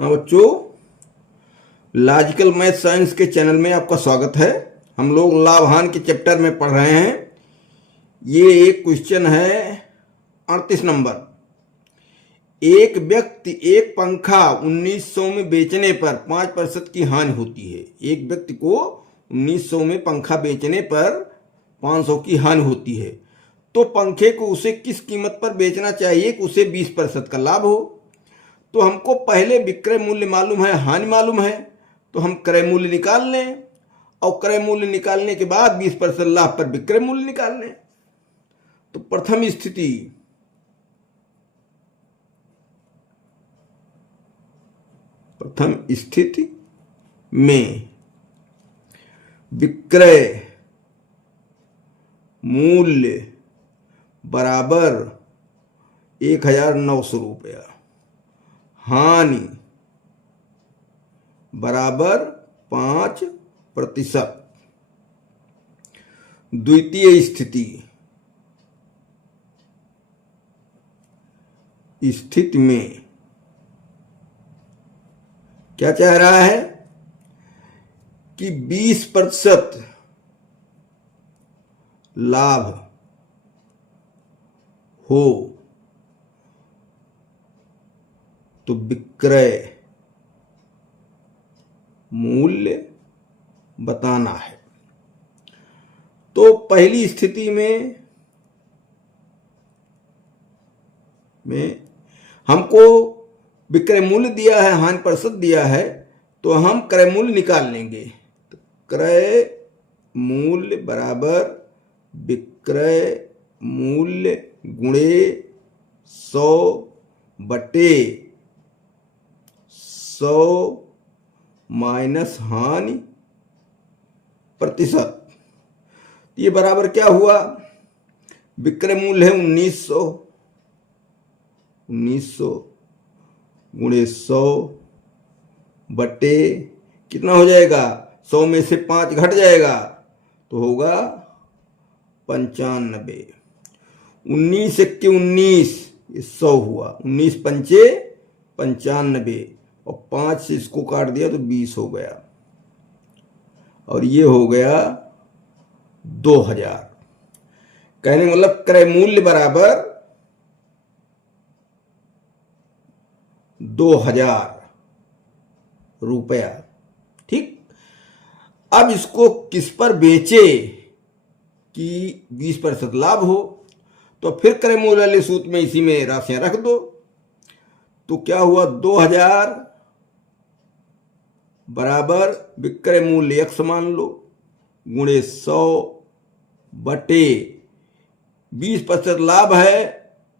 हाँ बच्चों, logical math science के चैनल में आपका स्वागत है। हम लोग लाभ हानि के चैप्टर में पढ़ रहे हैं। ये एक क्वेश्चन है 38 नंबर। एक व्यक्ति एक पंखा 1900 में बेचने पर 5% की हानि होती है। एक व्यक्ति को 1900 में पंखा बेचने पर 500 की हानि होती है, तो पंखे को उसे किस कीमत पर बेचना चाहिए कि उसे 20% का लाभ हो। तो हमको पहले विक्रय मूल्य मालूम है, हानि मालूम है, तो हम क्रय मूल्य निकाल लें और क्रय मूल्य निकालने के बाद 20% लाभ पर विक्रय मूल्य निकाल लें। तो प्रथम स्थिति में विक्रय मूल्य बराबर 1900 रुपया, हानि बराबर 5%। द्वितीय स्थिति में क्या चाह रहा है कि 20% लाभ हो, तो विक्रय मूल्य बताना है। तो पहली स्थिति में हमको विक्रय मूल्य दिया है, हानि प्रतिशत दिया है, तो हम क्रय मूल्य निकाल लेंगे। तो क्रय मूल्य बराबर विक्रय मूल्य गुणे 100 बटे 100 माइनस हानि प्रतिशत। ये बराबर क्या हुआ? विक्रय मूल्य है 1900 गुणे 100 बटे कितना हो जाएगा? 100 में से 5 घट जाएगा तो होगा 95। 19 एक्के 19, ये 100 हुआ। 19 पंचे 95 और 5 से इसको काट दिया तो 20 हो गया, और ये हो गया 2000। कहने का मतलब क्रय मूल्य बराबर 2000 रुपया। ठीक, अब इसको किस पर बेचे कि 20% लाभ हो, तो फिर क्रय मूल्य वाले सूत्र में इसी में राशियां रख दो। तो क्या हुआ? 2000 बराबर विक्रय मूल्य x मान लो गुणे 100 बटे 20% लाभ है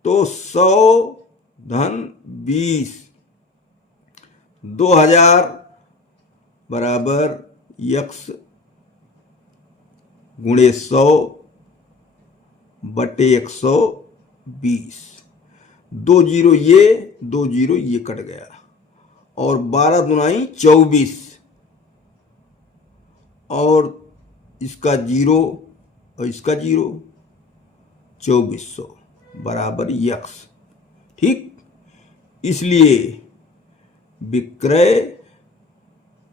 तो 100 धन 20। 2000 बराबर x गुणे 100 बटे 120। 2 जीरो ये, 2 जीरो ये कट गया, और 12 दुनाई 24, और इसका 0 और इसका 0, 2400 बराबर x। ठीक, इसलिए विक्रय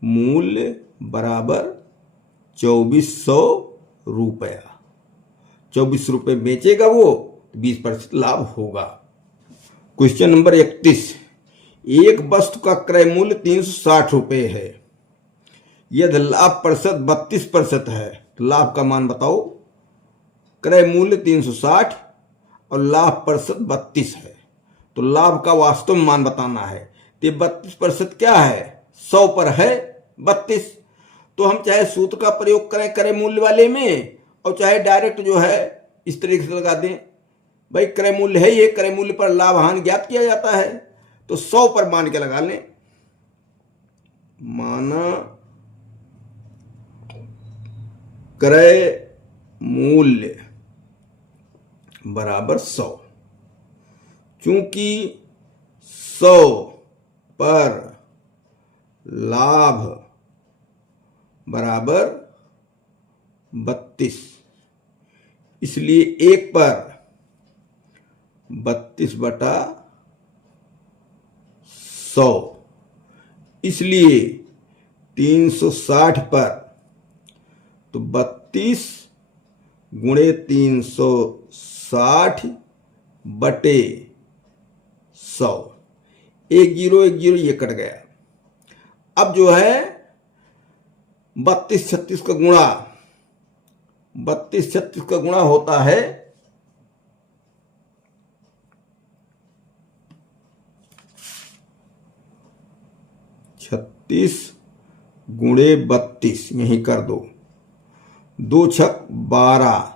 मूल्य बराबर 2400 रुपया। 24 रुपये बेचेगा वो, 20% लाभ होगा। Question number 31। एक वस्तु का क्रय मूल्य 360 रुपये है। यदि लाभ प्रतिशत 32% है तो लाभ का मान बताओ। क्रय मूल्य 360 और लाभ प्रतिशत 32 है, तो लाभ का वास्तव में मान बताना है। तो 32% क्या है? 100 पर है 32। तो हम चाहे सूत्र का प्रयोग करें क्रय मूल्य वाले में, और चाहे डायरेक्ट जो है इस तरीके से लगा दें। भाई क्रय मूल्य है ये, क्रय मूल्य पर लाभ हानि ज्ञात किया जाता है, तो 100 पर मान के लगा लें। माना क्रय मूल्य बराबर 100। चूंकि 100 पर लाभ बराबर 32, इसलिए 1 पर 32 बटा 100, इसलिए 360 पर तो 32 गुणे 360 बटे 100। एक जीरो ये कट गया। अब जो है 32 36 का गुणा, 32 36 का गुणा होता है 36 गुणे 32, यहीं कर दो। 2 छक 12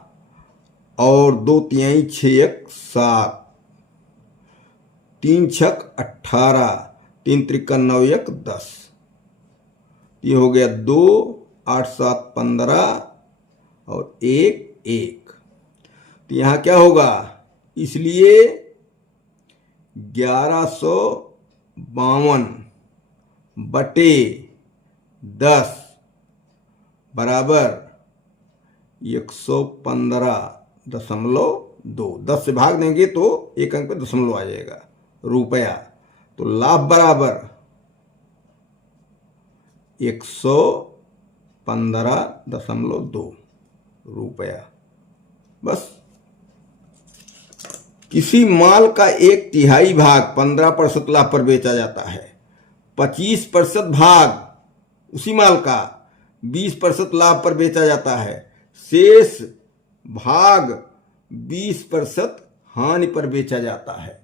और 2 तिहाई 6 एक 7, 3 छक 18, 3 त्रिका 9 एक 10। ये हो गया 2 8 7 15 और 1 1। तो यहाँ क्या होगा, इसलिए 1152 बटे 10 बराबर 115.2। 10 से भाग देंगे तो एक अंक पे दशमलव आ जाएगा, रुपया। तो लाभ बराबर 115.2 रुपया। बस। किसी माल का 1/3 भाग 15% लाभ पर बेचा जाता है, 25% भाग उसी माल का 20% लाभ पर बेचा जाता है, शेष भाग 20% हानि पर बेचा जाता है।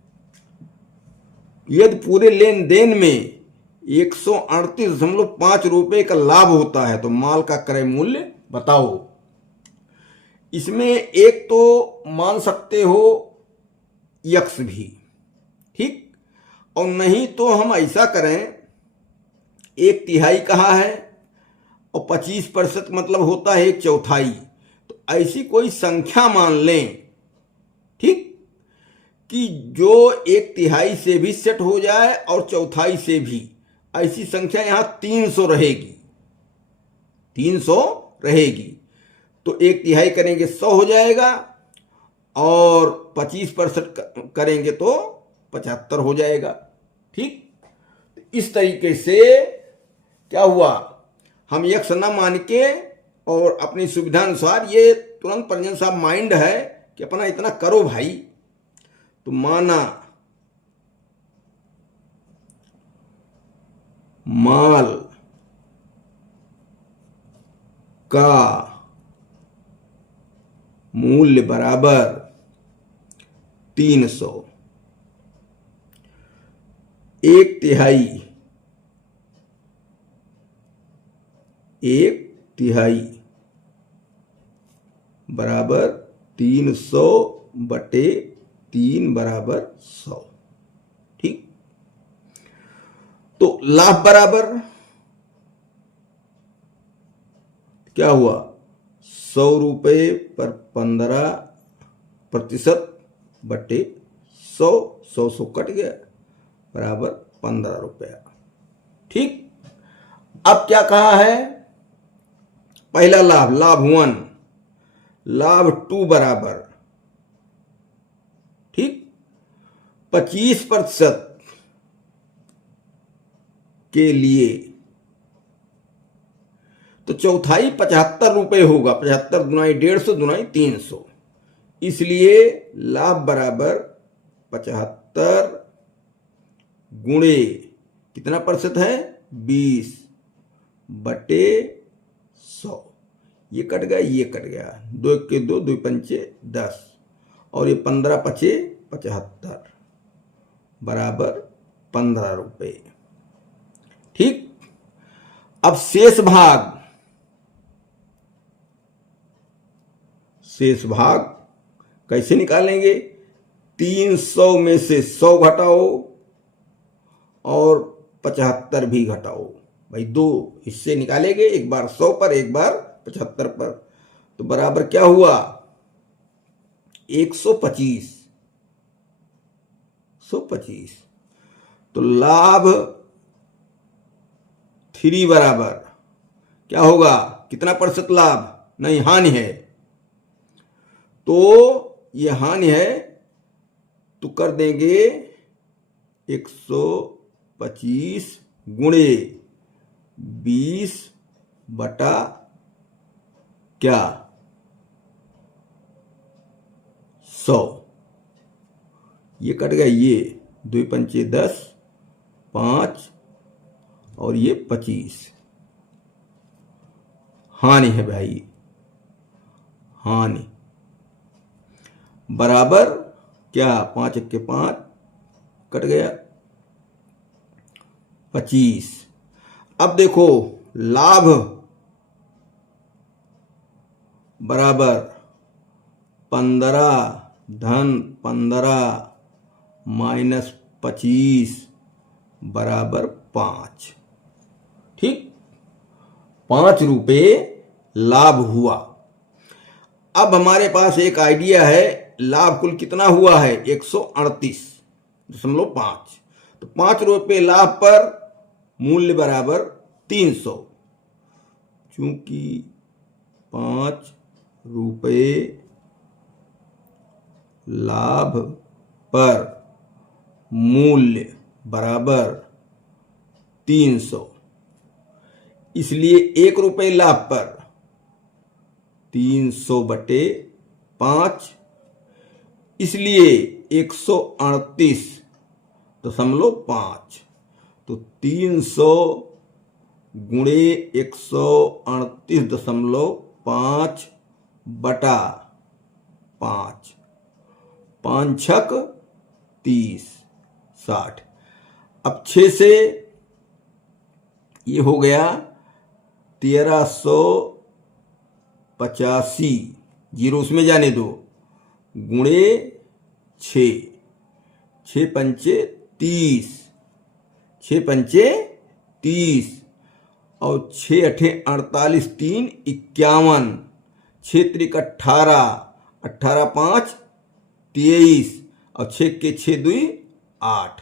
यदि पूरे लेन देन में 138.5 रुपए का लाभ होता है तो माल का क्रय मूल्य बताओ। इसमें एक तो मान सकते हो यक्स भी, ठीक, और नहीं तो हम ऐसा करें, 1/3 कहा है और 25% मतलब होता है 1/4। तो ऐसी कोई संख्या मान लें, ठीक, कि जो 1/3 से भी सेट हो जाए और 1/4 से भी। ऐसी संख्या यहां 300 रहेगी, 300 रहेगी। तो 1/3 करेंगे 100 हो जाएगा और 25% करेंगे तो 75 हो जाएगा, ठीक। इस तरीके से क्या हुआ, हम यक्स न मान के और अपनी सुविधा अनुसार, ये तुरंत परिजन साहब माइंड है कि अपना इतना करो भाई। तो माना माल का मूल्य बराबर 300, 1/3 बराबर 300 बटे 3 बराबर 100, ठीक। तो लाभ बराबर क्या हुआ, 100 रुपये पर 15% बटे 100, 100 कट गया, बराबर 15 रुपया, ठीक। अब क्या कहा है, पहला लाभ, लाभ 1, लाभ 2 बराबर, ठीक, 25% के लिए तो 1/4 75 रुपये होगा, 75 दुनाई 150 दुनाई 300। इसलिए लाभ बराबर 75 गुणे कितना प्रतिशत है, 20 बटे 100। ये कट गया, ये कट गया, 2 के 2, 2 पंचे 10 और ये 15 पचे 75 बराबर 15 रुपये, ठीक। अब शेष भाग, शेष भाग कैसे निकालेंगे, 300 में से 100 घटाओ और 75 भी घटाओ। भाई 2 हिस्से निकालेंगे, एक बार 100 पर एक बार 75 पर। तो बराबर क्या हुआ, 125, 125। तो लाभ 3 बराबर क्या होगा, कितना प्रतिशत लाभ, नहीं हानि है, तो ये हानि है तो कर देंगे 125 गुणे 20 बटा क्या 100। ये कट गया, ये 2 पंचे 10, 5 और ये 25। हानि है भाई, हानि बराबर क्या 5 1 के 5 कट गया 25। अब देखो लाभ बराबर 15 धन 15 माइनस 25 बराबर 5। ठीक, 5 रुपये लाभ हुआ। अब हमारे पास एक आइडिया है, लाभ कुल कितना हुआ है 138.5। तो 5 रुपये लाभ पर मूल्य बराबर 300। चूंकि 5 रुपये लाभ पर मूल्य बराबर 300, इसलिए 1 रुपये लाभ पर 300 बटे 5, इसलिए 138.5। तो 300 गुणे 138.5 बटा 5, 5 छक 30, 60। अब 6 से ये हो गया 1385, जीरो उसमें जाने दो, गुणे 6, 6 पंचे 30, 6 पंचे 30 और 6 अठे 48, 3 51, 6 त्रिक 18, 18 5 23 और 6 के 6 2 8।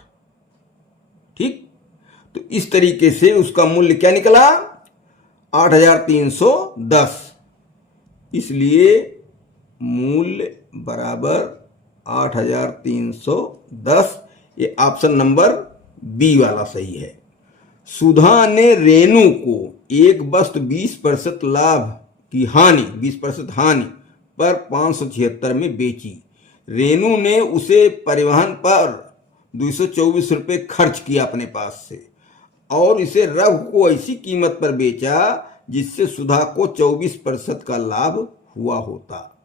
ठीक, तो इस तरीके से उसका मूल्य क्या निकला 8310। इसलिए मूल्य बराबर 8310। ये ऑप्शन नंबर बी वाला सही है। सुधा ने रेणु को एक वस्तु 20% लाभ की हानि 20% हानि पर 576 में बेची। रेणु ने उसे परिवहन पर 224 रुपये खर्च किया अपने पास से और इसे रघु को ऐसी कीमत पर बेचा जिससे सुधा को 24% का लाभ हुआ होता।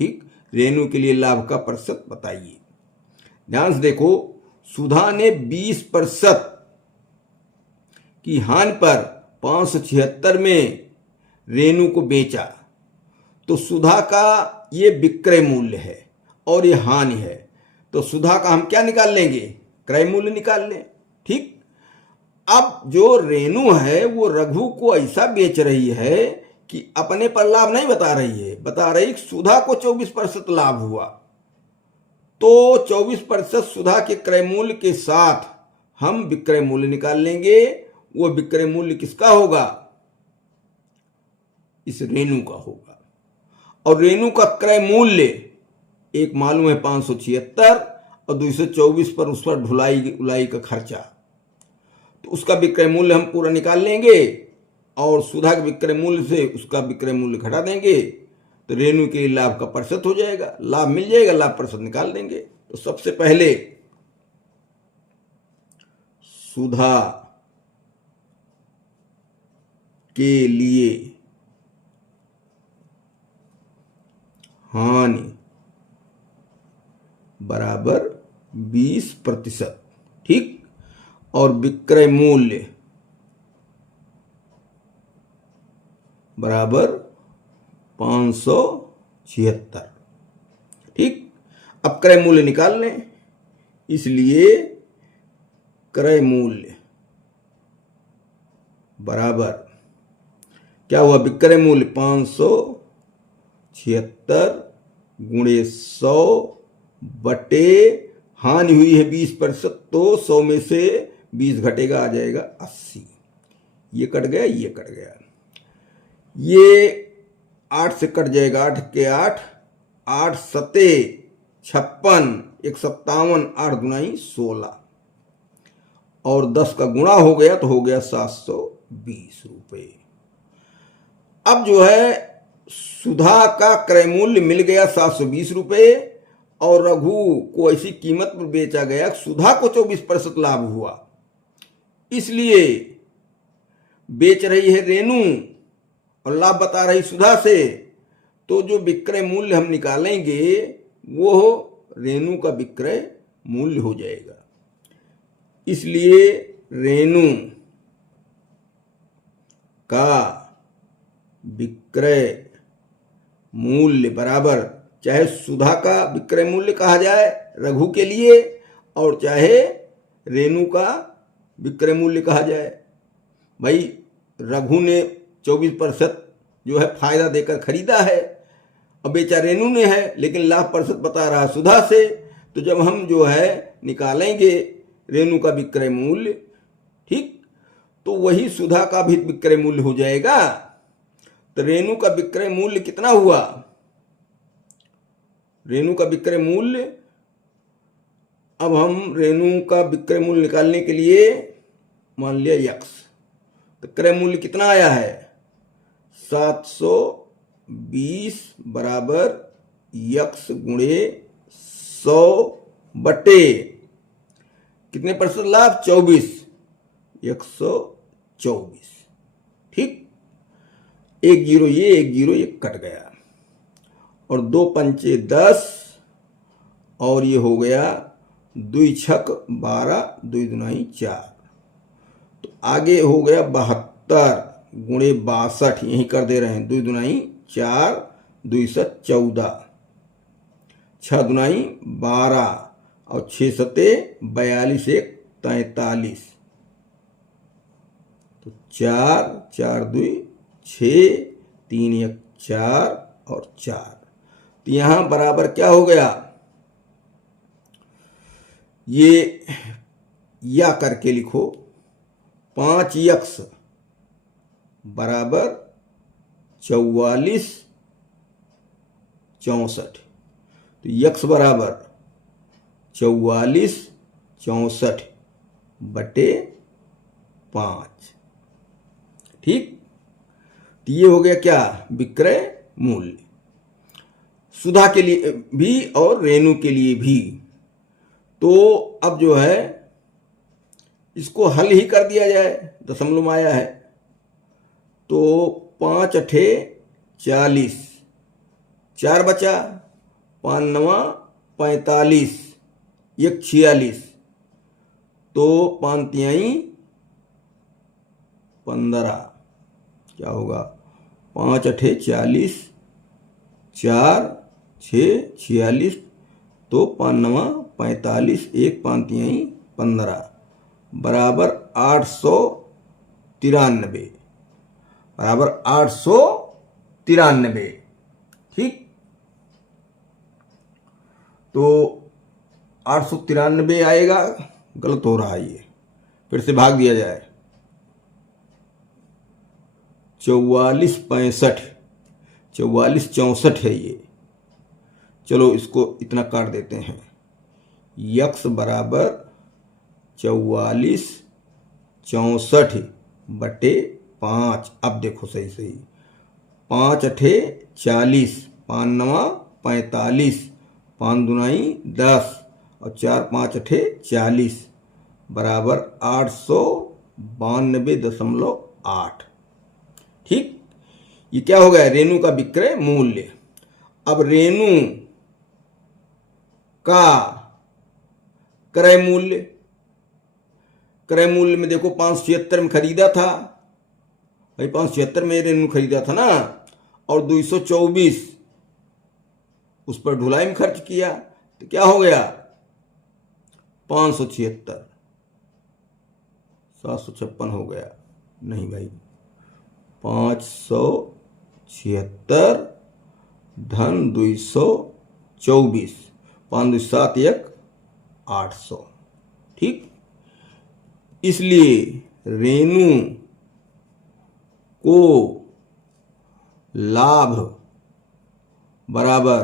ठीक, रेणु के लिए लाभ का प्रतिशत बताइए। ध्यान से देखो, सुधा ने 20% की हानि पर 576 में रेणु को बेचा, तो सुधा का ये विक्रय मूल्य है और ये हानि है। तो सुधा का हम क्या निकाल लेंगे, क्रय मूल्य निकाल लें। ठीक, अब जो रेणु है वो रघु को ऐसा बेच रही है कि अपने पर लाभ नहीं बता रही है, बता रही सुधा को 24% लाभ हुआ। तो 24% सुधा के क्रय मूल्य के साथ हम विक्रय मूल्य निकाल लेंगे। वो विक्रय मूल्य किसका होगा, इस रेणु का होगा। और रेणु का क्रय मूल्य एक मालूम है 576 और 224 पर उस पर ढुलाई उलाई का खर्चा, तो उसका विक्रय मूल्य हम पूरा निकाल लेंगे और सुधा के विक्रय मूल्य से उसका विक्रय मूल्य घटा देंगे, तो रेणु के लाभ का प्रतिशत हो जाएगा, लाभ मिल जाएगा, लाभ प्रतिशत निकाल देंगे। तो सबसे पहले सुधा के लिए हानि बराबर 20%। ठीक, और विक्रय मूल्य बराबर 576। ठीक, अब क्रय मूल्य निकाल लें। इसलिए क्रय मूल्य बराबर क्या हुआ, विक्रय मूल्य 576 गुणे 100 बटे हानि हुई है 20%, तो 100 में से 20 घटेगा, आ जाएगा 80। ये कट गया, ये कट गया, ये 8 से कट जाएगा, 8 के 8, 8 सते 56, 157, 8 गुनाई 16 और 10 का गुणा हो गया तो हो गया 720 रुपये। अब जो है सुधा का क्रय मूल्य मिल गया 720 रुपये और रघु को ऐसी कीमत पर बेचा गया, सुधा को 24% लाभ हुआ, इसलिए बेच रही है रेणु और लाभ बता रही सुधा से, तो जो विक्रय मूल्य हम निकालेंगे वो रेणु का विक्रय मूल्य हो जाएगा। इसलिए रेणु का विक्रय मूल्य बराबर, चाहे सुधा का विक्रय मूल्य कहा जाए रघु के लिए और चाहे रेणु का विक्रय मूल्य कहा जाए। भाई रघु ने 24% जो है फायदा देकर खरीदा है, अब बेचा रेणु ने है, लेकिन लाभ प्रतिशत बता रहा सुधा से, तो जब हम जो है निकालेंगे रेणु का विक्रय मूल्य, ठीक, तो वही सुधा का भी विक्रय मूल्य हो जाएगा। तो रेणु का विक्रय मूल्य कितना हुआ? रेणु का विक्रय मूल्य, अब हम रेणु का विक्रय मूल्य निकालने के लिए मान लिया यक्स, तो क्रय मूल्य कितना आया है? 720 बराबर यक्स गुणे 100 बटे कितने प्रतिशत लाभ? 24, 124। ठीक, एक जीरो ये कट गया और 2 पंचे 10 और ये हो गया 2 छक 12, 2 दुनाई 4, तो आगे हो गया 72 गुणे 62, यही कर दे रहे हैं, 2 दुनाई 4, 2 सत 14, 6 दुनाई 12 और 6 सते 42, 1 43, तो 4 4 2 6, 3 1 4 और 4, तो यहां बराबर क्या हो गया? ये या करके लिखो, 5 यक्स बराबर 44 64, तो यक्स बराबर 44 64 बटे 5। ठीक, तो ये हो गया क्या? विक्रय मूल्य सुधा के लिए भी और रेणु के लिए भी। तो अब जो है इसको हल ही कर दिया जाए, दशमलव में आया है, तो 5 अठे 40, 4 बचा, 5 नवा 45, 1 46, तो 5 तिहाई 15, क्या होगा? 5 अठे 40, 4 6 46, तो 5 नवा 45, 1 5 तिहाई 15 बराबर 893, बराबर 893। ठीक, तो 893 आएगा, गलत हो रहा है ये, फिर से भाग दिया जाए, 44 65, 44 64 है ये, चलो इसको इतना काट देते हैं, यक्स बराबर 44 64 बटे 5। अब देखो सही सही, 5 अठे 40, 5 नवा 45, 5 दुनाई 10 और 4 5 अठे 40 बराबर 892.8। ठीक, ये क्या हो गया? रेणु का विक्रय मूल्य। अब रेणु का क्रय मूल्य, क्रय मूल्य में देखो 576 में खरीदा था भाई, 576 में रेणु खरीदा था ना, और 224 उस पर ढुलाई में खर्च किया, तो क्या हो गया? 576, 756 हो गया, नहीं भाई, 576 धन 224, 5 2 7 1 800। ठीक, इसलिए रेणु को लाभ बराबर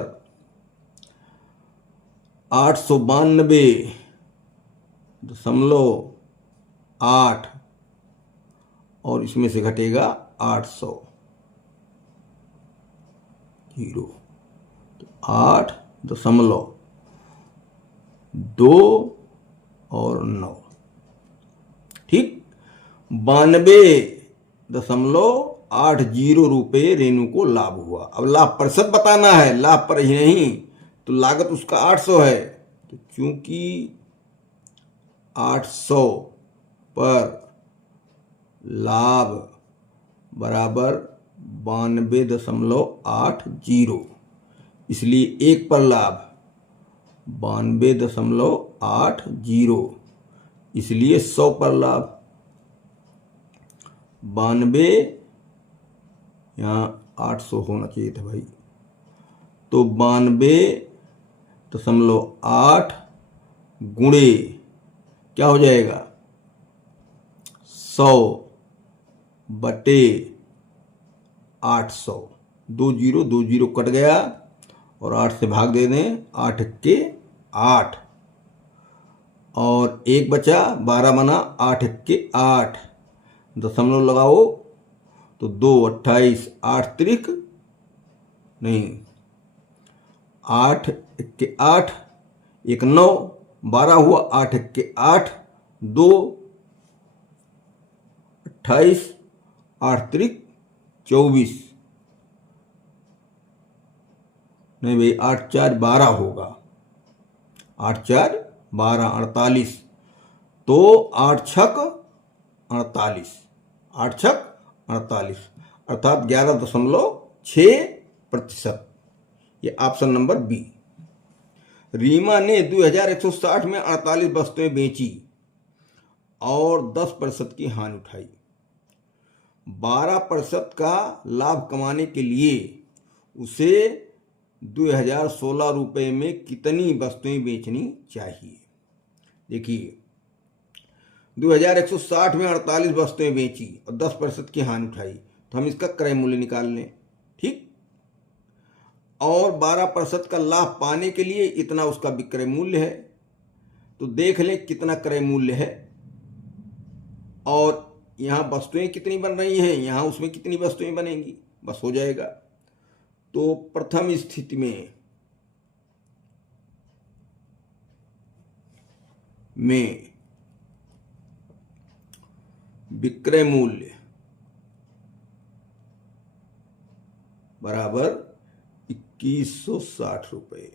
892.8 8 और इसमें से घटेगा 800 जीरो, तो 8.2 और 9, ठीक। 92.80 रुपये रेणु को लाभ हुआ। अब लाभ प्रतिशत बताना है, लाभ पर ही नहीं, तो लागत उसका 800 है, तो चूंकि 800 पर लाभ बराबर 92.80, इसलिए 1 पर लाभ 92.80, इसलिए 100 पर लाभ 92, यहाँ 800 होना चाहिए था भाई, तो 92.8 गुणे क्या हो जाएगा 100 बटे 800, 2 जीरो कट गया और 8 से भाग दे दें, 8 के 8 और 1 बचा, 12 बना, 8 के 8, दशमलव लगाओ तो 2 28, 8 त्रिक नहीं, 8 के 8, 1 9, 12 हुआ, 8 के 8, 2 28, 8 त्रिक 24, नहीं भाई 8 4 12 होगा, 8 4 12 48, तो 8 छक 48, 8 छक 48 अर्थात 11.6%। ये ऑप्शन नंबर बी। रीमा ने 2160 में 48 वस्तुएं बेची और 10% की हानि उठाई। 12% का लाभ कमाने के लिए उसे 2016 रुपये में कितनी वस्तुएं बेचनी चाहिए। देखिए 2160 में 48 वस्तुएं बेची और 10% की हानि उठाई, तो हम इसका क्रय मूल्य निकाल लें, ठीक। और 12% का लाभ पाने के लिए इतना उसका विक्रय मूल्य है, तो देख लें कितना क्रय मूल्य है और यहाँ वस्तुएं कितनी बन रही हैं, यहाँ उसमें कितनी वस्तुएं बनेंगी, बस हो जाएगा। तो प्रथम स्थिति में विक्रय मूल्य बराबर 2160 रुपये,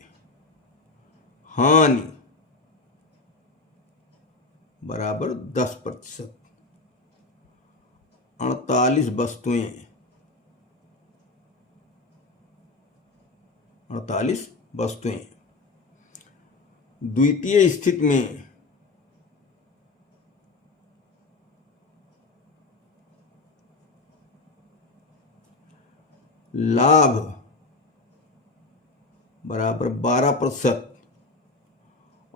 हानि बराबर 10%, 48 वस्तुएं। द्वितीय स्थिति में लाभ बराबर 12%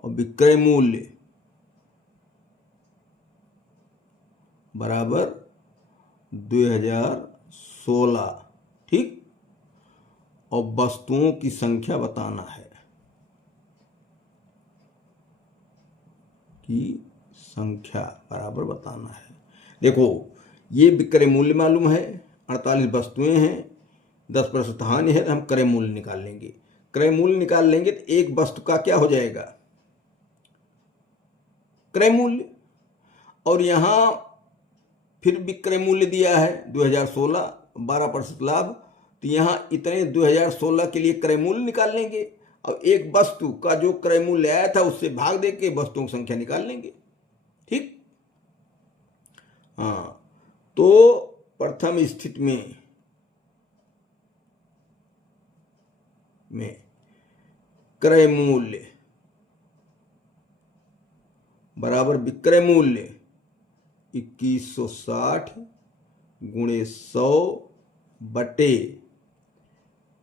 और विक्रय मूल्य बराबर 2016, ठीक। और वस्तुओं की संख्या बताना है, की संख्या बराबर बताना है। देखो ये विक्रय मूल्य मालूम है, 48 वस्तुएं हैं, 10% हानि है, तो हम क्रय मूल्य निकाल लेंगे। क्रय मूल्य निकाल लेंगे तो एक वस्तु का क्या हो जाएगा क्रय मूल्य, और यहां फिर विक्रय मूल्य दिया है 2016, 12% लाभ, तो यहां इतने 2016 के लिए क्रय मूल्य निकाल लेंगे। अब एक वस्तु का जो क्रय मूल्य आया था उससे भाग दे के वस्तुओं की संख्या निकाल लेंगे, ठीक। हाँ, तो प्रथम स्थिति में क्रय मूल्य बराबर विक्रय मूल्य 2160 गुणे 100 बटे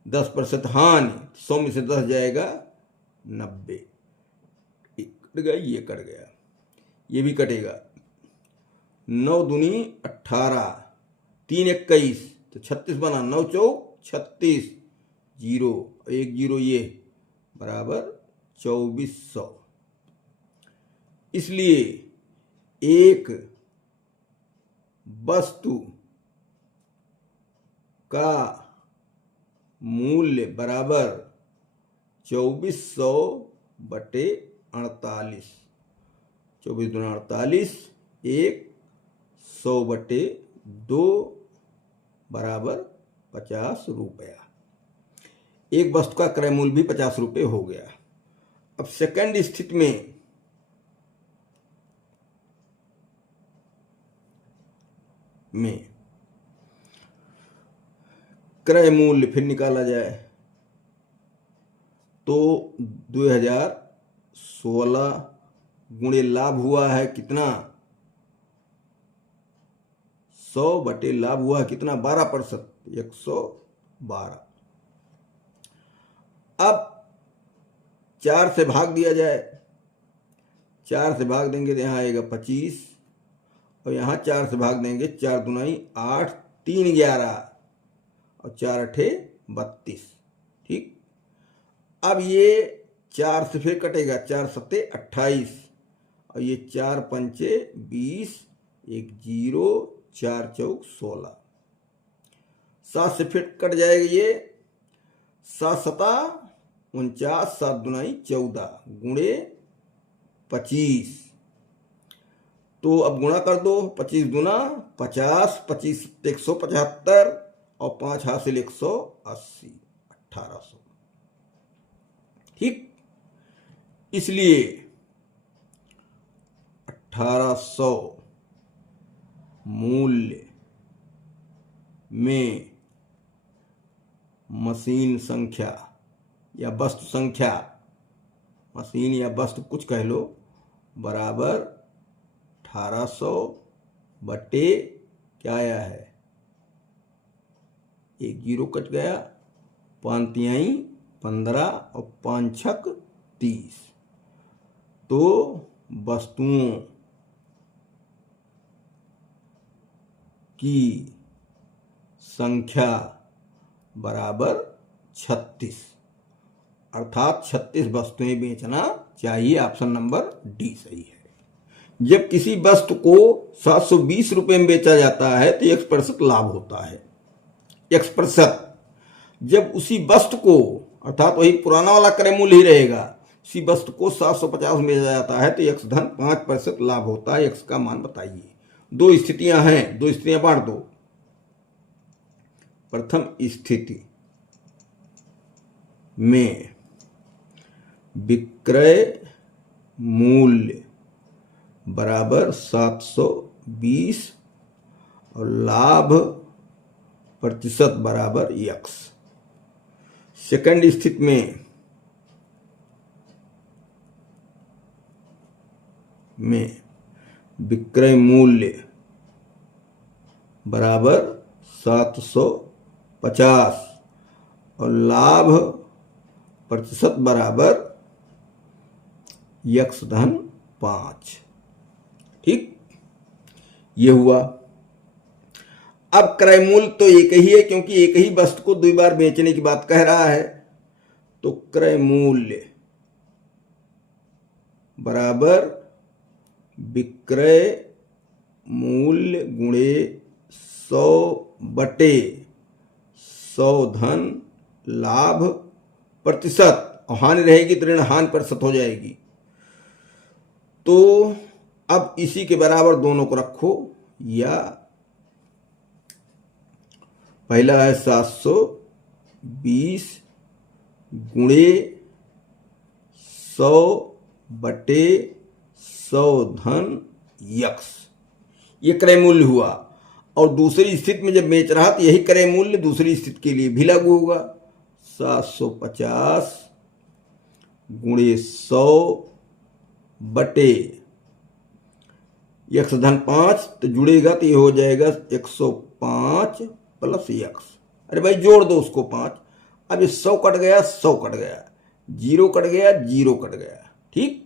10% हानि, 100 में से 10 जाएगा 90, कट गया, ये कट गया, ये भी कटेगा, 9 दूनी 18, 3 21, तो 36 बना, 9 चौक 36, 0 1 0 ये बराबर 2400। इसलिए एक वस्तु का मूल्य बराबर 2400 बटे 48। 24 दूना 48, 100 बटे 2 बराबर 50 रुपया। एक वस्तु का क्रय मूल्य भी 50 रुपये हो गया। अब सेकंड स्थिति में क्रय मूल्य फिर निकाला जाए तो 2016 गुणे लाभ हुआ है कितना, 100 बटे लाभ हुआ है कितना, 12%, 112। अब 4 से भाग दिया जाए, 4 से भाग देंगे तो यहाँ आएगा 25 और यहाँ 4 से भाग देंगे, 4 दूनाई 8, 3 11 और 4 अठे 32। ठीक, अब ये 4 से फिर कटेगा, 4 सत्ते 28 और ये 4 पंचे 20, 1 0, 4 चौक 16। 7 से फिर कट जाएगा ये, 7 सता 49, 7 दुनाई 14 गुणे 25। तो अब गुणा कर दो, 25 दूना 50, 25 175 और 5 हासिल 180, 1800। ठीक, इसलिए 1800 मूल्य में मशीन संख्या या वस्तु संख्या, मशीन या वस्तु कुछ कह लो, बराबर 1800 बटे क्या आया है, 1 0 कट गया, 5 तिहाई 15 और 5 छक 30। तो वस्तुओं की संख्या बराबर 36, अर्थात 36 वस्तुएं बेचना चाहिए। ऑप्शन नंबर डी सही है। जब किसी वस्तु को 720 रुपये में बेचा जाता है तो 1% लाभ होता है, 1%। जब उसी वस्तु को, अर्थात वही पुराना वाला क्रय मूल्य ही रहेगा, उसी वस्तु को 750 में बेचा जाता है तो x धन 5% लाभ होता है। x का मान बताइए। 2 स्थितियां हैं, 2 स्थितियां बांट दो। प्रथम स्थिति में विक्रय मूल्य बराबर 720 और लाभ प्रतिशत बराबर x। सेकंड स्थिति में विक्रय मूल्य बराबर 750 और लाभ प्रतिशत बराबर x धन 5। ठीक, ये हुआ। अब क्रय मूल्य तो एक ही है, क्योंकि एक ही वस्तु को 2 बार बेचने की बात कह रहा है। तो क्रय मूल्य बराबर विक्रय मूल्य गुणे 100 बटे 100 धन लाभ प्रतिशत, और हानि रहेगी तो ऋण हानि प्रतिशत हो जाएगी। तो अब इसी के बराबर दोनों को रखो, या पहला है 720 गुणे 100 बटे 100 धन x, ये क्रय मूल्य हुआ। और दूसरी स्थिति में जब बेच रहा तो यही क्रय मूल्य दूसरी स्थिति के लिए भी लागू होगा। 750 गुणे 100 बटे x धन 5, तो जुड़ेगा तो ये हो जाएगा 105 प्लस x। अरे भाई जोड़ दो उसको 5। अब ये 100 कट गया, 100 कट गया, 0 कट गया, 0 कट गया। ठीक,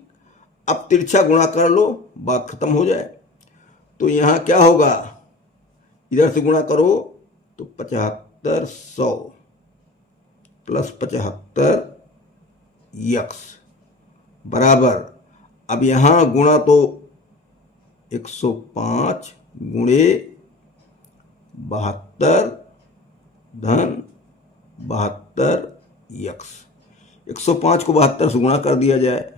अब तिरछा गुणा कर लो, बात खत्म हो जाए। तो यहाँ क्या होगा, इधर से गुणा करो तो 7500 प्लस 75 x बराबर, अब यहाँ गुणा तो 105 गुणे 72 धन 72 यक्स। 105 को 72 से गुणा कर दिया जाए,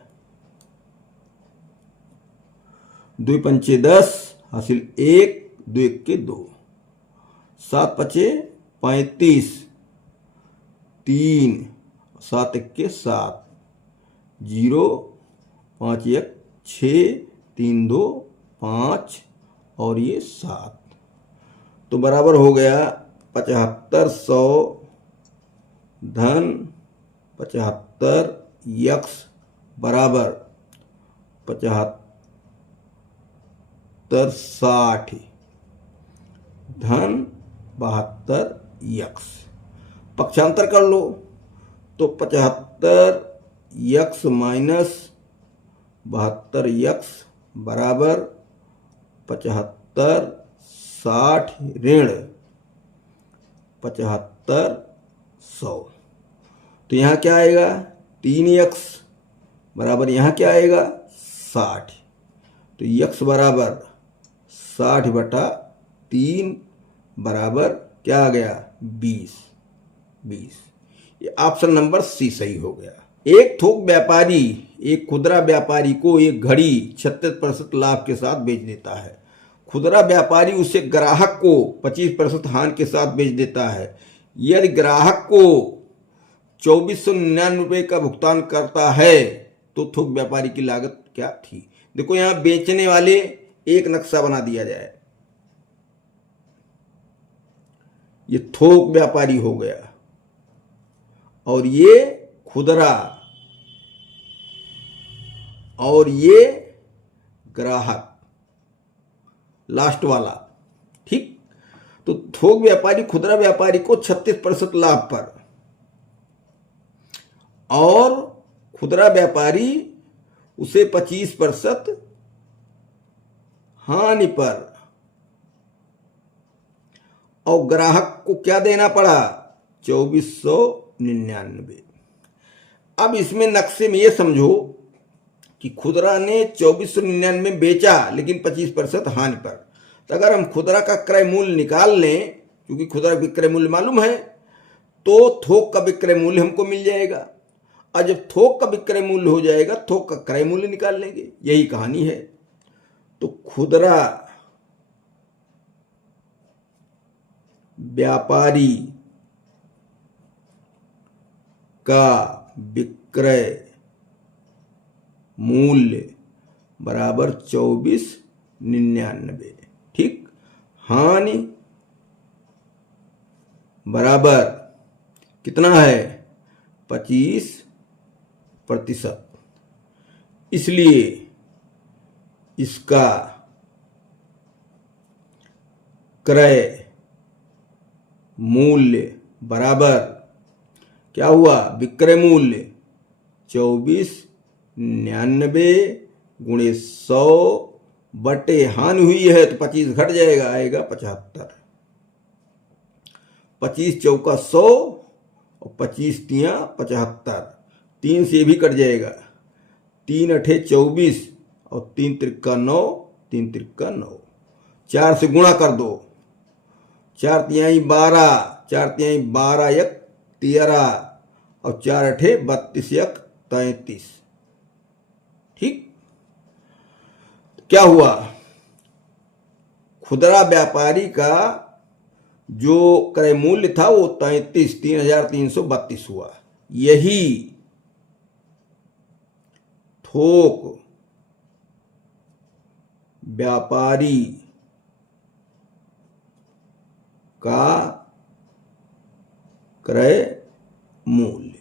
2 पंचे 10 हासिल 1, 2 1 2, 7 पचे 35, 3 7 1 7, 0 5 1 6, 3 2 5 और ये 7, तो बराबर हो गया 7500 धन 75 यक्स बराबर 7560 धन 72 यक्स। पक्षांतर कर लो तो 75 यक्स माइनस 72 यक्स बराबर 75 60 ऋण 7500। तो यहाँ क्या आएगा 3 यक्स बराबर यहाँ क्या आएगा 60, तो यक्स बराबर 60 बटा 3 बराबर क्या आ गया 20। ये ऑप्शन नंबर सी सही हो गया। एक थोक व्यापारी एक खुदरा व्यापारी को एक घड़ी 36% लाभ के साथ बेच देता है। खुदरा व्यापारी उसे ग्राहक को 25% हानि के साथ बेच देता है। यदि ग्राहक को 2499 रुपये का भुगतान करता है तो थोक व्यापारी की लागत क्या थी। देखो यहां बेचने वाले एक नक्शा बना दिया जाए, ये थोक व्यापारी हो गया और ये खुदरा और ये ग्राहक लास्ट वाला, ठीक। तो थोक व्यापारी खुदरा व्यापारी को 36% लाभ पर और खुदरा व्यापारी उसे 25% हानि पर और ग्राहक को क्या देना पड़ा 2499। अब इसमें नक्शे में ये समझो कि खुदरा ने 2499 बेचा लेकिन 25% हानि पर। तो अगर हम खुदरा का क्रय मूल्य निकाल लें, क्योंकि खुदरा विक्रय मूल्य मालूम है, तो थोक का विक्रय मूल्य हमको मिल जाएगा। और जब थोक का विक्रय मूल्य हो जाएगा थोक का क्रय मूल्य निकाल लेंगे, यही कहानी है। तो खुदरा व्यापारी का विक्रय मूल्य बराबर 2499, ठीक। हानि बराबर कितना है 25%, इसलिए इसका क्रय मूल्य बराबर क्या हुआ विक्रय मूल्य 2499 गुणे 100 बटे हानि हुई है तो 25 घट जाएगा, आएगा 75। 25 चौका 100 और 25 तिया 75, 3 से भी कट जाएगा, 3 अठे 24 और 3 त्रिक्का 9, 3 त्रिक्का 9, 4 से गुणा कर दो, 4 तिहाई 12, 4 तिहाई 12 1 13 और 4 अठे 32 1 33, ठीक। क्या हुआ खुदरा व्यापारी का जो क्रय मूल्य था वो 33,332 हुआ। यही थोक व्यापारी का क्रय मूल्य।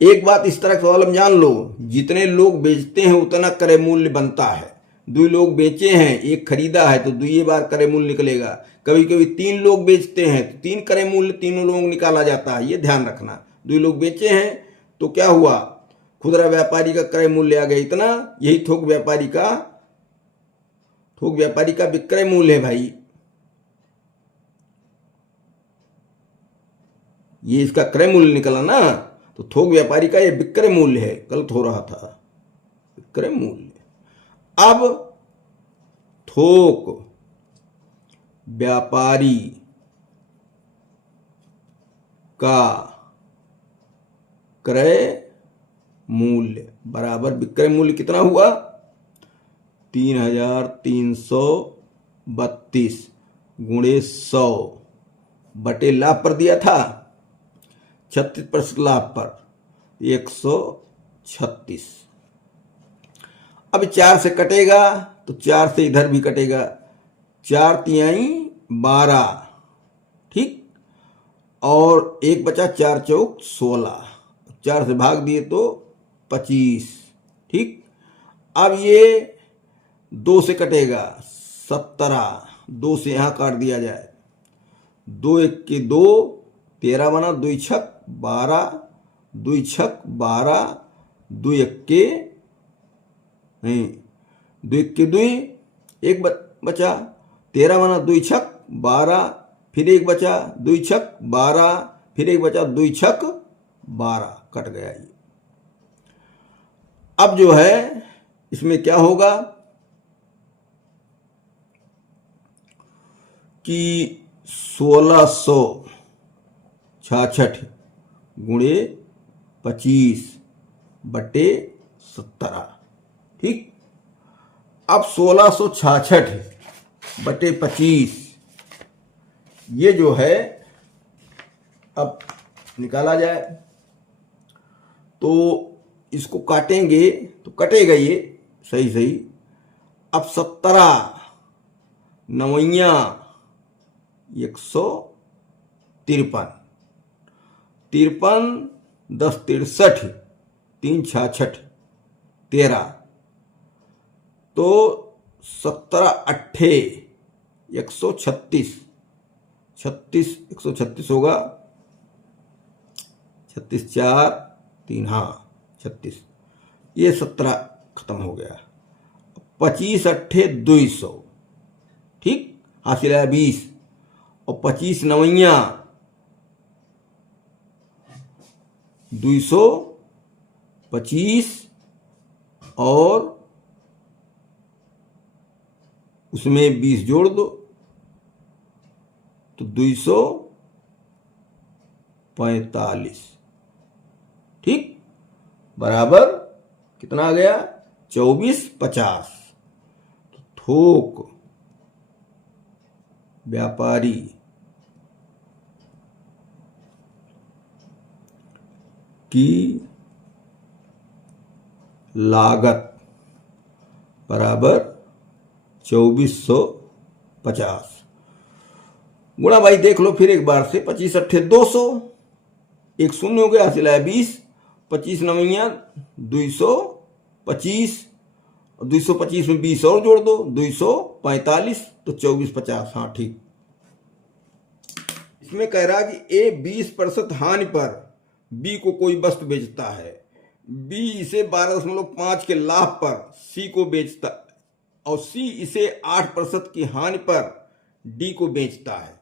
एक बात इस तरह सवाल हम जान लो, जितने लोग बेचते हैं उतना क्रय मूल्य बनता है। 2 लोग बेचे हैं, एक खरीदा है तो 2 बार क्रय मूल्य निकलेगा। कभी कभी 3 लोग बेचते हैं तो 3 क्रय मूल्य तीनों लोगों निकाला जाता है, ये ध्यान रखना। 2 लोग बेचे हैं तो क्या हुआ खुदरा व्यापारी का क्रय मूल्य आ गया इतना, यही थोक व्यापारी का विक्रय मूल्य है भाई। ये इसका क्रय मूल्य निकला ना, तो थोक व्यापारी का ये विक्रय मूल्य है, गलत हो रहा था, विक्रय मूल्य। अब थोक व्यापारी का क्रय मूल्य बराबर विक्रय मूल्य कितना हुआ 3,332 गुणे 100 बटे लाभ पर दिया था 36% लाभ पर 136। अब 4 से कटेगा तो 4 से इधर भी कटेगा 4 तिहाई 12 ठीक और 1 बचा 4 चौक 16 4 से भाग दिए तो 25 ठीक। अब ये 2 से कटेगा 17 2 से यहाँ काट दिया जाए 2 1 के 2 13 बना 2 छक 12 2 छक 12 2 1 के नहीं 2 1 के 2 1 बचा 13 बना 2 छक 12 फिर 1 बचा 2 छक 12 फिर 1 बचा 2 छक 12 कट गया ये। अब जो है इसमें क्या होगा कि 1666 गुणे 25 बटे 17 ठीक। अब 1666 बटे 25 ये जो है अब निकाला जाए तो इसको काटेंगे तो कटेगा ये सही सही। अब 17 नवैया 153 53 10 63 3 66 13 तो 17 अट्ठे 136 36 136 होगा 36 4 3 हाँ 36 ये 17 खत्म हो गया 25 अट्ठे 200 ठीक हासिल आया 20 और 25 नवैया 225 और उसमें 20 जोड़ दो तो 245 ठीक बराबर कितना आ गया 2450। तो थोक व्यापारी की लागत बराबर 2450 गुणा भाई देख लो फिर एक बार से 25 अट्ठे 200 एक शून्य हो गया हासिल आया 20 25 नवैया 225 और 225 में 20 और जोड़ दो 245 तो 2450 हाँ ठीक। इसमें कह रहा कि ए 20% हानि पर बी को कोई वस्तु बेचता है बी इसे 12.5 के लाभ पर सी को बेचता और सी इसे 8% की हानि पर डी को बेचता है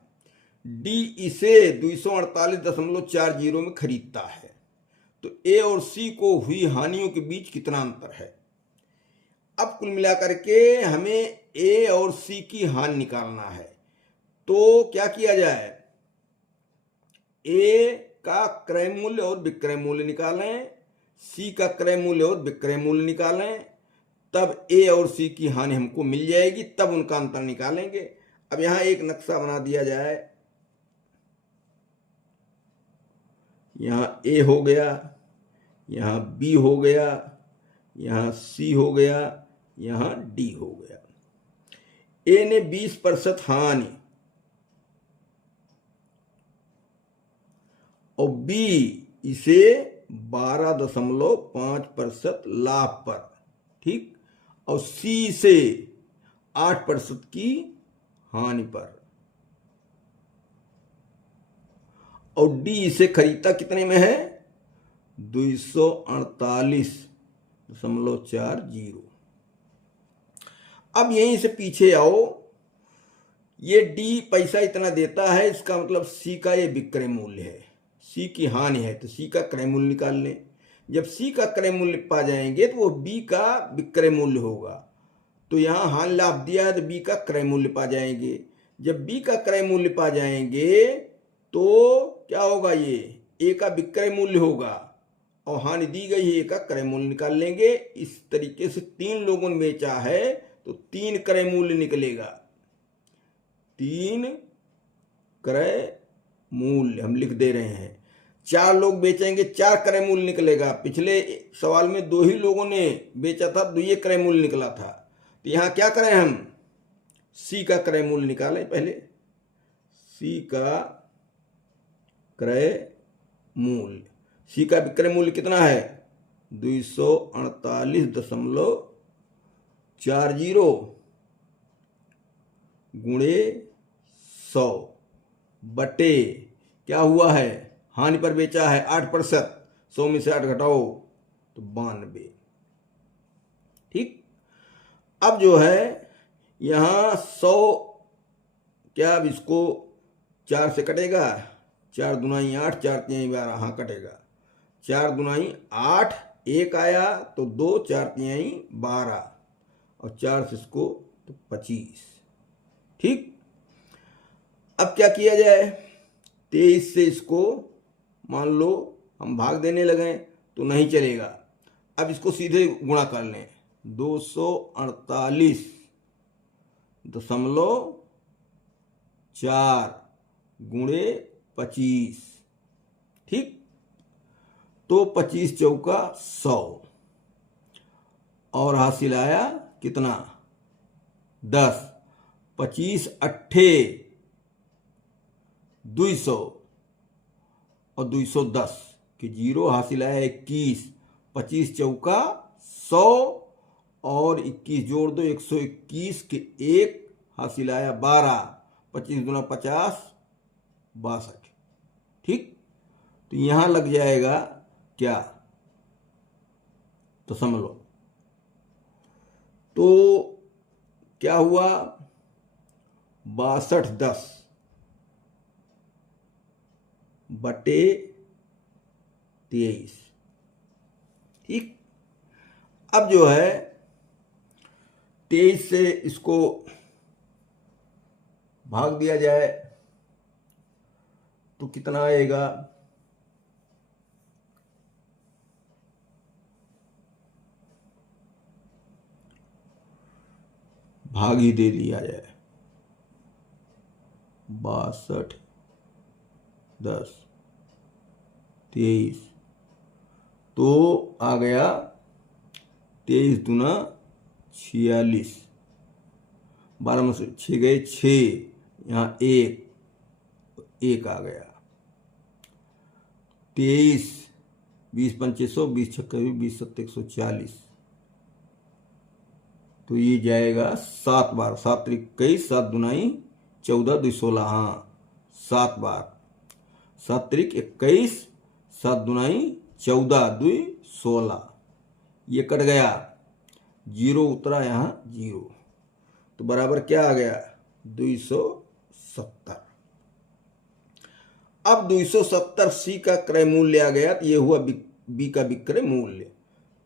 डी इसे 248.40 में खरीदता है तो ए और सी को हुई हानियों के बीच कितना अंतर है। अब कुल मिलाकर के हमें ए और सी की हानि निकालना है तो क्या किया जाए ए का क्रय मूल्य और विक्रय मूल्य निकालें सी का क्रय मूल्य और विक्रय मूल्य निकालें तब ए और सी की हानि हमको मिल जाएगी तब उनका अंतर निकालेंगे। अब यहां एक नक्शा बना दिया जाए यहां ए हो गया यहां बी हो गया यहां सी हो गया यहां डी हो गया। ए ने 20% हानि और बी इसे 12.5% लाभ पर ठीक और सी से 8% की हानि पर और डी इसे खरीदता कितने में है 248.40। अब यहीं से पीछे आओ ये डी पैसा इतना देता है इसका मतलब सी का ये विक्रय मूल्य है सी की हानि है तो सी का क्रय मूल्य निकाल लें। जब सी का क्रय मूल्य पा जाएंगे तो वो बी का विक्रय मूल्य होगा तो यहाँ हानि लाभ दिया है तो बी का क्रय मूल्य पा जाएंगे जब बी का क्रय मूल्य पा जाएंगे तो क्या होगा, ये ए का विक्रय मूल्य होगा और हानि दी गई है, ए का क्रय मूल्य निकाल लेंगे। इस तरीके से 3 लोगों ने बेचा है तो 3 क्रय मूल्य निकलेगा। 3 क्रय मूल्य हम लिख दे रहे हैं। 4 लोग बेचेंगे, 4 क्रय मूल्य निकलेगा। पिछले सवाल में 2 ही लोगों ने बेचा था, 2 ये क्रय मूल्य निकला था। तो यहां क्या करें, हम सी का क्रय मूल्य निकालें। पहले सी का क्रय मूल्य, सी का विक्रय मूल्य कितना है, 248.40 गुणे 100 बटे क्या हुआ है, हानि पर बेचा है 8%, 100 में से 8 घटाओ तो 92। ठीक, अब जो है यहां 100 क्या, अब इसको 4 से कटेगा, 4 दुनाई 8, 4 तिहाई 12, हाँ कटेगा। 4 दुनाई 8, 1 आया तो 2, 4 तिहाई 12 और 4 से इसको तो 25। ठीक, अब क्या किया जाए, 23 से इसको मान लो हम भाग देने लगे तो नहीं चलेगा। अब इसको सीधे गुणा कर लें, 248.4 गुणे 25। ठीक, तो 25 चौका 100 और हासिल आया कितना, 10। 25 अट्ठे 200 और 210 कि 0 हासिल आया 21। 25 चौका 100 और 21 जोड़ दो 121 के 1 हासिल आया 12। 25 गुना 50 62। ठीक, तो यहां लग जाएगा क्या, दशमलव। तो क्या हुआ, 6210 बटे 23। ठीक, अब जो है 23 से इसको भाग दिया जाए तो कितना आएगा, भाग ही दे दिया जाए, 62 10 23 तो आ गया 23 दूना 46, 12 में से 6 गए 6, यहाँ 1 आ गया। 23 20 पंचे 100, 20 छक्के 20 सत्ते 140, तो ये जाएगा 7 बार, 7 त्रिक 21, 7 दुनाई 14 2 16, हाँ 7 बार, 7 त्रिक 21, 7 दुनाई 14 2 16, ये कट गया, 0 उतरा यहाँ 0, तो बराबर क्या आ गया 270। अब 270 सी का क्रय मूल्य आ गया, तो ये हुआ बी का विक्रय मूल्य।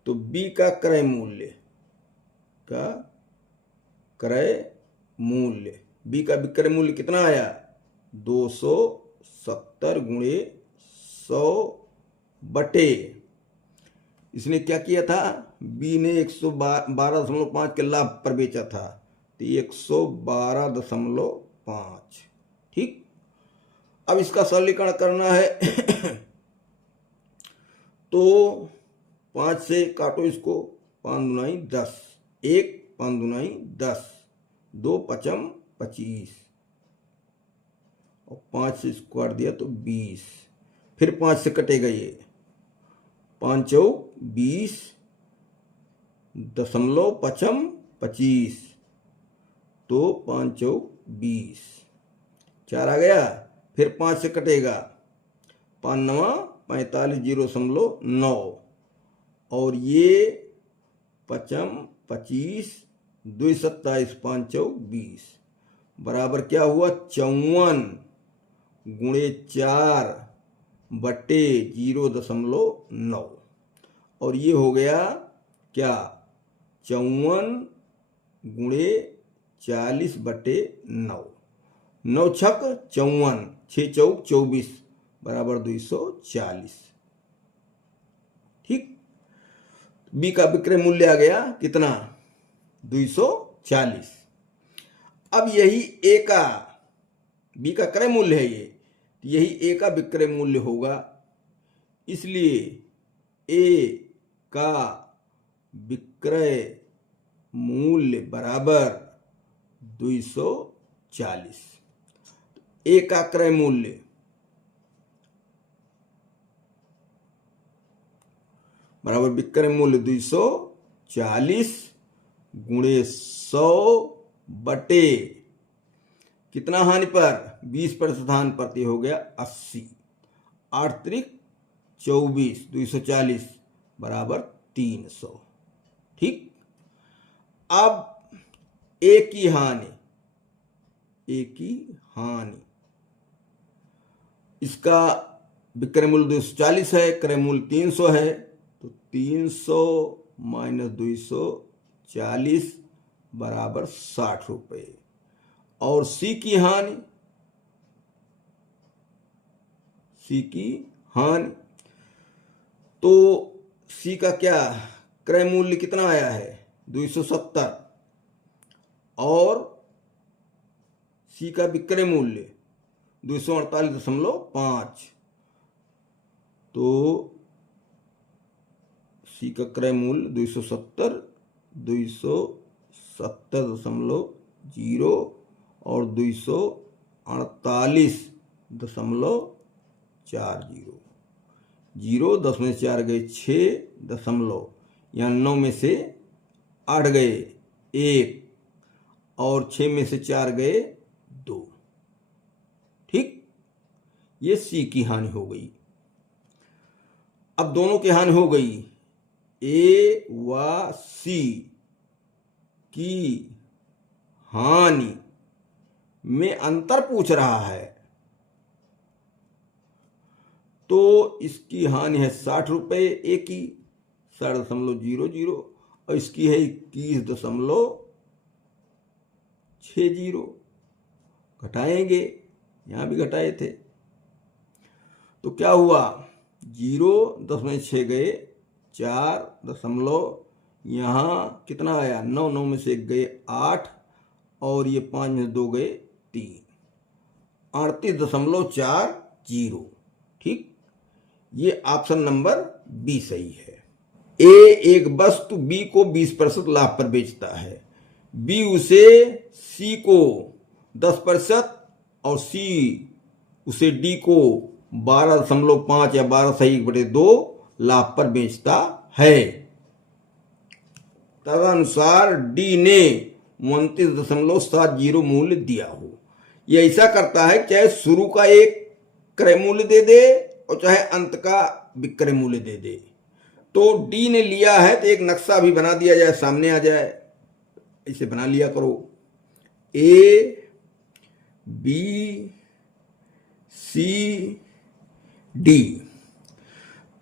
तो बी का क्रय मूल्य बी का विक्रय मूल्य कितना आया, 270 गुणे 100 बटे, इसने क्या किया था, बी ने 112.5 के लाभ पर बेचा था तो 112.5। ठीक, अब इसका सरलीकरण करना है तो 5 से काटो इसको, 5 दुनाई 10, 1 5 दुनाई 10, 2 पचम 25 और 5 से इसको काट दिया तो 20, फिर 5 से कटेगा ये, 5 चौक 20 दशमलव पचम 25, तो 5 चौक 20, 4 आ गया, फिर 5 से कटेगा, 5 नवा 45 0.9 और ये पचम 25 2 27 5 चौक 20 बराबर क्या हुआ 54 गुणे 4 बटे 0.9 और ये हो गया क्या 54 गुणे 40 बटे 9 9 छक 54, 6 चौक 24 बराबर 240। ठीक, बी का विक्रय मूल्य आ गया कितना, 240। अब यही ए का, बी का क्रय मूल्य है ये, यही ए का विक्रय मूल्य होगा, इसलिए ए का विक्रय मूल्य बराबर 240। ए का क्रय मूल्य बराबर विक्रय मूल्य 240 गुणे 100 बटे कितना हानि पर, 20% हानि पर, हो गया 80। 8 त्रिक 24, 240 बराबर 300। ठीक, अब ए की हानि, ए की हानि, इसका विक्रय मूल्य 240 है, क्रय मूल्य 300 है, तो 300 माइनस 240 बराबर 60 रुपये। और सी की हानि, सी की हानि, तो सी का क्या क्रय मूल्य कितना आया है, 270, और सी का विक्रय मूल्य 248.5, तो सी का क्रय मूल्य 270, 270.0 और 248.40, 0 10 में से 4 गए 6 दशमलव, यहाँ 9 में से 8 गए 1 और 6 में से 4 गए 2। ठीक, ये सी की हानि हो गई। अब दोनों की हानि हो गई, ए व सी की हानि में अंतर पूछ रहा है, तो इसकी हानि है 60 रुपये ए की, 60.00, और इसकी है 21.60। घटाएंगे, यहां भी घटाए थे, तो क्या हुआ, 0 10 में 6 गए 4 दशमलव, यहाँ कितना आया, 9 9 में से 1 गए 8 और ये 5 में 2 गए 3, 38.40। ठीक, ये ऑप्शन नंबर बी सही है। ए एक वस्तु बी को 20% लाभ पर बेचता है, बी उसे सी को 10% और सी उसे डी को 12.5 या 12/2 लाभ पर बेचता है। तदनुसार डी ने 29.70 मूल्य दिया हो। ये ऐसा करता है चाहे शुरू का एक क्रय मूल्य दे दे और चाहे अंत का विक्रय मूल्य दे दे। तो डी ने लिया है तो एक नक्शा भी बना दिया जाए, सामने आ जाए, इसे बना लिया करो। ए बी सी डी,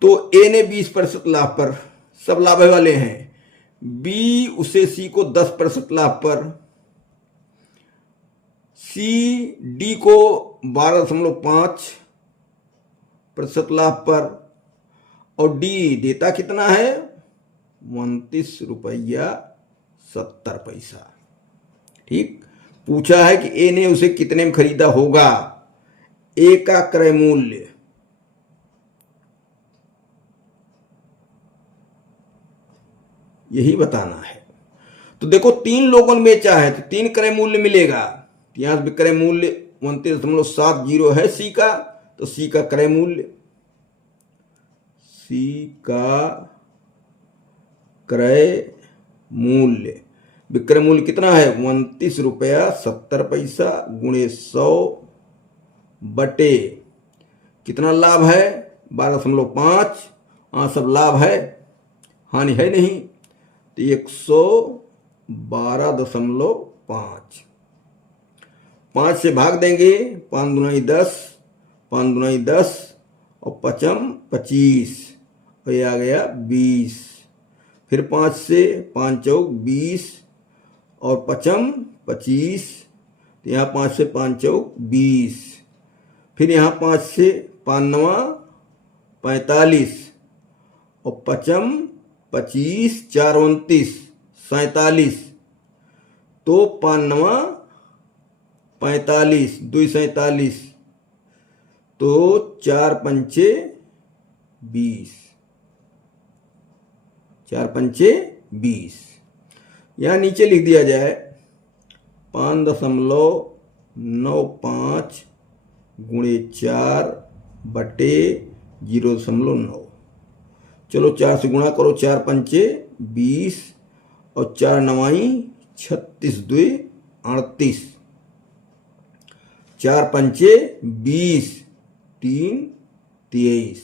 तो ए ने 20% लाभ पर, सब लाभ वाले हैं, बी उसे सी को 10% लाभ पर, सी डी को 12.5% लाभ पर, और डी देता कितना है, 29.70। ठीक, पूछा है कि ए ने उसे कितने में खरीदा होगा। ए का क्रय मूल्य यही बताना है। तो देखो 3 लोगों ने बेचा है तो 3 क्रय मूल्य मिलेगा। यहां विक्रय मूल्य 29.70 है सी का, तो सी का क्रय मूल्य, सी का क्रय मूल्य, विक्रय मूल्य कितना है, 29 रुपया 70 पैसा गुणे 100 बटे कितना लाभ है, 12.5। सब लाभ है, हानि है नहीं, तो 112.5। 5 से भाग देंगे, 5 दूनी 10, 5 दूनी 10 और 5 25, और ये आ गया 20। फिर 5 से 5 चौक 20 और 5 25, तो यहाँ 5 से 5 चौक 20, फिर यहाँ 5 से 5 नवा 45 और 5 25 4 29 47, तो 5 नवा 45 2 47, तो 4 पंचे 20, 4 पंचे 20। यहाँ नीचे लिख दिया जाए 5.95 गुणे 4 बटे 0.9। चलो 4 से गुणा करो, 4 पंचे 20 और 4 नवाई 36 2 38, 4 पंचे 20 3 23,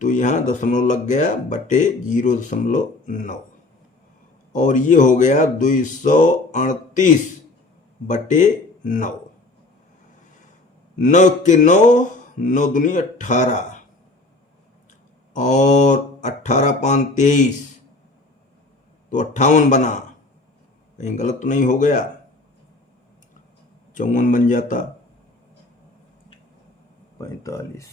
तो यहाँ दशमलव लग गया बटे 0.9 और ये हो गया 238 बटे 9। 9 के 9, 9 दूनी 18 और 18 5 23, तो 58 बना। कहीं गलत तो नहीं हो गया? 54 बन जाता। 45।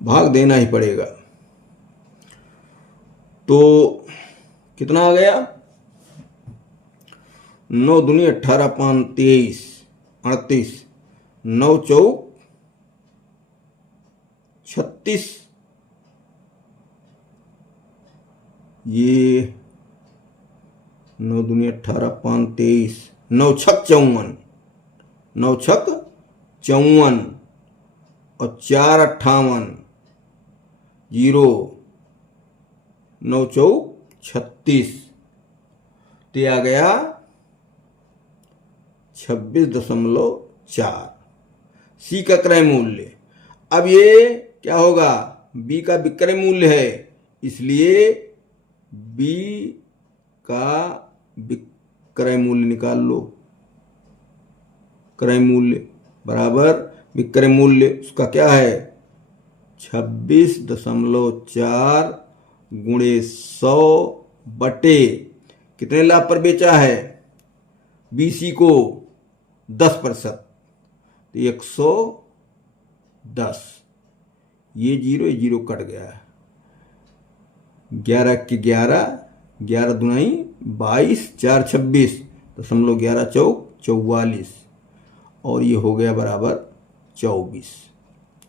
भाग देना ही पड़ेगा। तो कितना आ गया? 9 दूनी 18 5 23 38, 9 चौक 36, ये 9 दूनी 18 5 23, 9 छक 54, 9 छक 54 और 4 58 0, 9 चौक 36, तो आ गया 26.4। सी का क्रय मूल्य। अब ये क्या होगा? बी का विक्रय मूल्य है, इसलिए बी का विक्रय मूल्य निकाल लो। क्रय मूल्य बराबर विक्रय मूल्य, उसका क्या है? 26.4 गुणे 100 बटे कितने लाभ पर बेचा है? बीसी को 10%, तो 110। ये जीरो कट गया। 11 के 11, 11 दुनाई 22, 4 26, 11 चौक 44 और ये हो गया बराबर 24।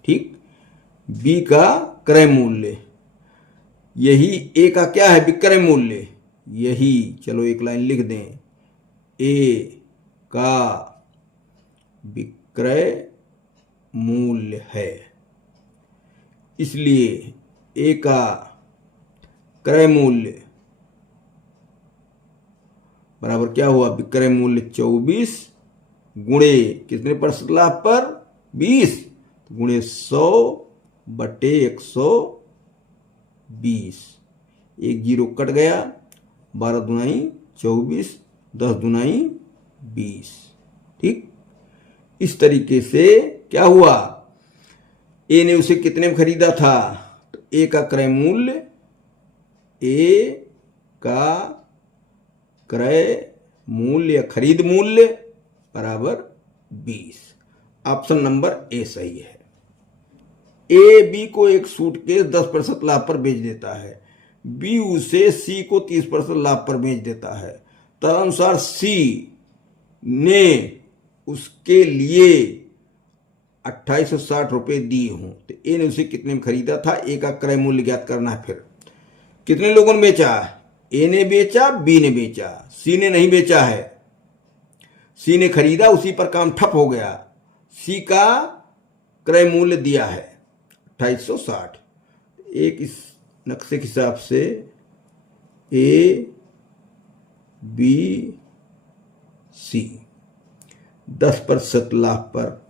ठीक। बी का क्रय मूल्य, यही ए का क्या है? विक्रय मूल्य। यही चलो एक लाइन लिख दें, ए का विक्रय मूल्य है, इसलिए ए का क्रय मूल्य बराबर क्या हुआ? विक्रय मूल्य 24 गुणे कितने % लाभ पर? 20, गुणे 100 बटे 120। एक जीरो कट गया। 12 दुनाई 24, 10 दुनाई 20। ठीक। इस तरीके से क्या हुआ? ए ने उसे कितने में खरीदा था? तो ए का क्रय मूल्य, ए का क्रय मूल्य खरीद मूल्य बराबर 20। ऑप्शन नंबर ए सही है। ए बी को एक सूटकेस 10% लाभ पर बेच देता है, बी उसे सी को 30% लाभ पर बेच देता है। तदनुसार सी ने उसके लिए 2860 रुपये दिए हों, तो ए ने उसे कितने में खरीदा था? ए का क्रय मूल्य ज्ञात करना है। फिर कितने लोगों ने बेचा? ए ने बेचा, बी ने बेचा, सी ने नहीं बेचा है। सी ने खरीदा, उसी पर काम ठप हो गया। सी का क्रय मूल्य दिया है 2860। एक इस नक्शे के हिसाब से ए बी सी 10% लाभ पर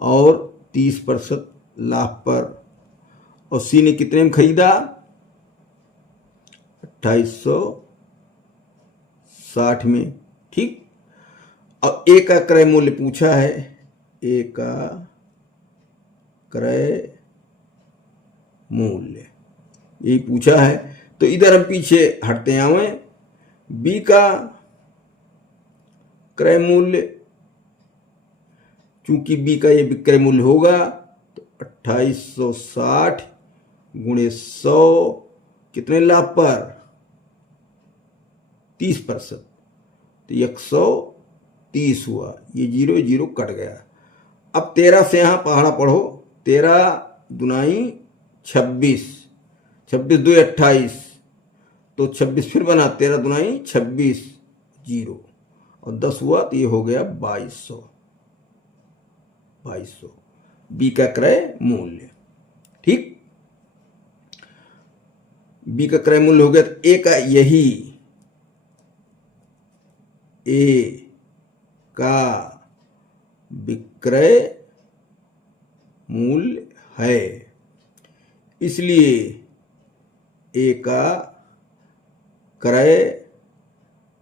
और 30% लाभ पर, और सी ने कितने में खरीदा? 2860 में। ठीक। अब ए का क्रय मूल्य पूछा है, ए का क्रय मूल्य, यही पूछा है। तो इधर हम पीछे हटते हैं, हमें बी का क्रय मूल्य, चूंकि बी का ये विक्रय मूल्य होगा तो 2860 गुणे 100 कितने लाभ पर 30%, तो 130 हुआ, ये 0 0 कट गया। अब 13 से यहां पहाड़ा पढ़ो, 13 दुनाई 26, 26 2 28, तो 26 फिर बना, 13 दुनाई 26 0 और 10 हुआ, तो ये हो गया 2200, 2200 बी का क्रय मूल्य। ठीक, बी का क्रय मूल्य हो गया। तो ए का यही, ए का विक्रय मूल्य है, इसलिए ए का क्रय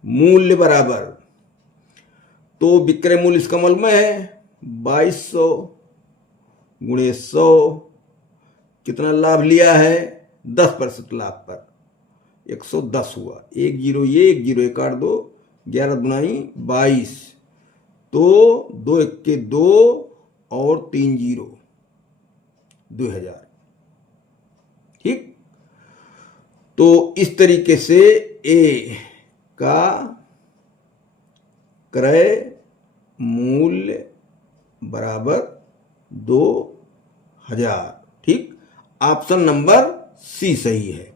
मूल्य बराबर, तो विक्रय मूल्य इसका मल में है 2200 गुणे 100, कितना लाभ लिया है 10% लाभ पर 110 हुआ, 1 0 ये 1 0 1 8 2 11 दुनाई 22, तो 2 1 के 2 और 3 0 2000। ठीक, तो इस तरीके से ए का क्रय मूल्य बराबर 2000। ठीक, ऑप्शन नंबर सी सही है।